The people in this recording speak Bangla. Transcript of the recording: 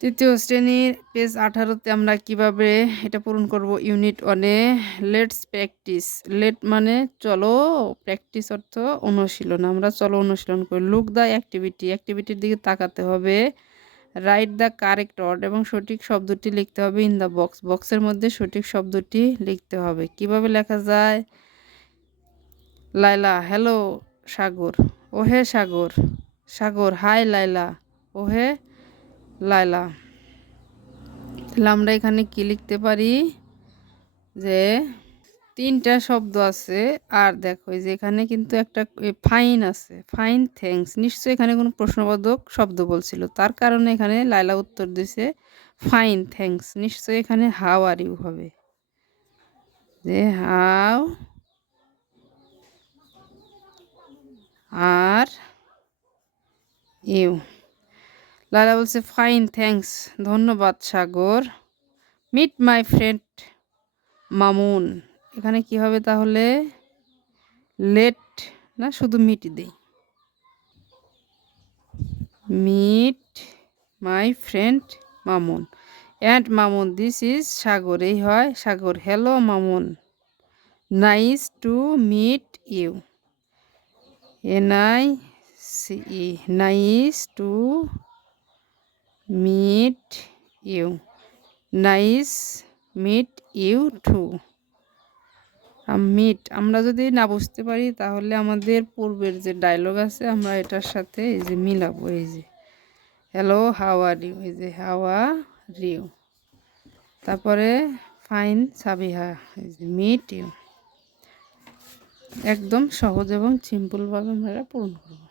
তৃতীয় শ্রেণীর পেজ 18-তে আমরা কিভাবে এটা পূরণ করব। ইউনিট 1-এ লেটস প্র্যাকটিস। লেট মানে চলো, প্র্যাকটিস অর্থ অনুশীলন। আমরা চলো অনুশীলন করি। লুক দ্য অ্যাক্টিভিটি, অ্যাক্টিভিটির দিকে তাকাতে হবে। রাইট দ্য কারেক্ট ওয়ার্ড, এবং সঠিক শব্দটি লিখতে হবে। ইন দ্য বক্স, বক্সের মধ্যে সঠিক শব্দটি লিখতে হবে। কিভাবে লেখা যায়? লাইলা, হ্যালো সাগর। ওহে সাগর। সাগর, হাই লাইলা। ওহে লাইলা। তাহলে আমরা এখানে কি লিখতে পারি যে 3টা শব্দ আছে। আর দেখো যে এখানে কিন্তু একটা ফাইন আছে, ফাইন থ্যাঙ্কস। নিশ্চয়ই এখানে কোনো প্রশ্নবোধক শব্দ বলছিল, তার কারণে এখানে লাইলা উত্তর দিছে ফাইন থ্যাঙ্কস। নিশ্চয়ই এখানে হাউ আর ইউ হবে, যে হাউ আর ইউ। লাইলা বলছে ফাইন থ্যাঙ্কস, ধন্যবাদ Sagar. Meet my friend Mamun. এখানে কি হবে তাহলে? লেট না, শুধু মিট দেই। Meet my friend Mamun and Mamun, this is Sagar. এই হয় Sagar. Hello Mamun, nice to meet you. NICE, nice to meet you. Nice meet you too. Meet আমরা যদি না বুঝতে পারি তাহলে আমাদের পূর্বের যে ডায়লগ আছে আমরা এটার সাথে এই যে মিলাবো। এই যে হ্যালো হাউ আর ইউ, এই যে হাউ আর ইউ। তারপরে ফাইন সাবিহা, এই যে মিট ইউ। একদম সহজ এবং সিম্পলভাবে আমরা পূরণ করব।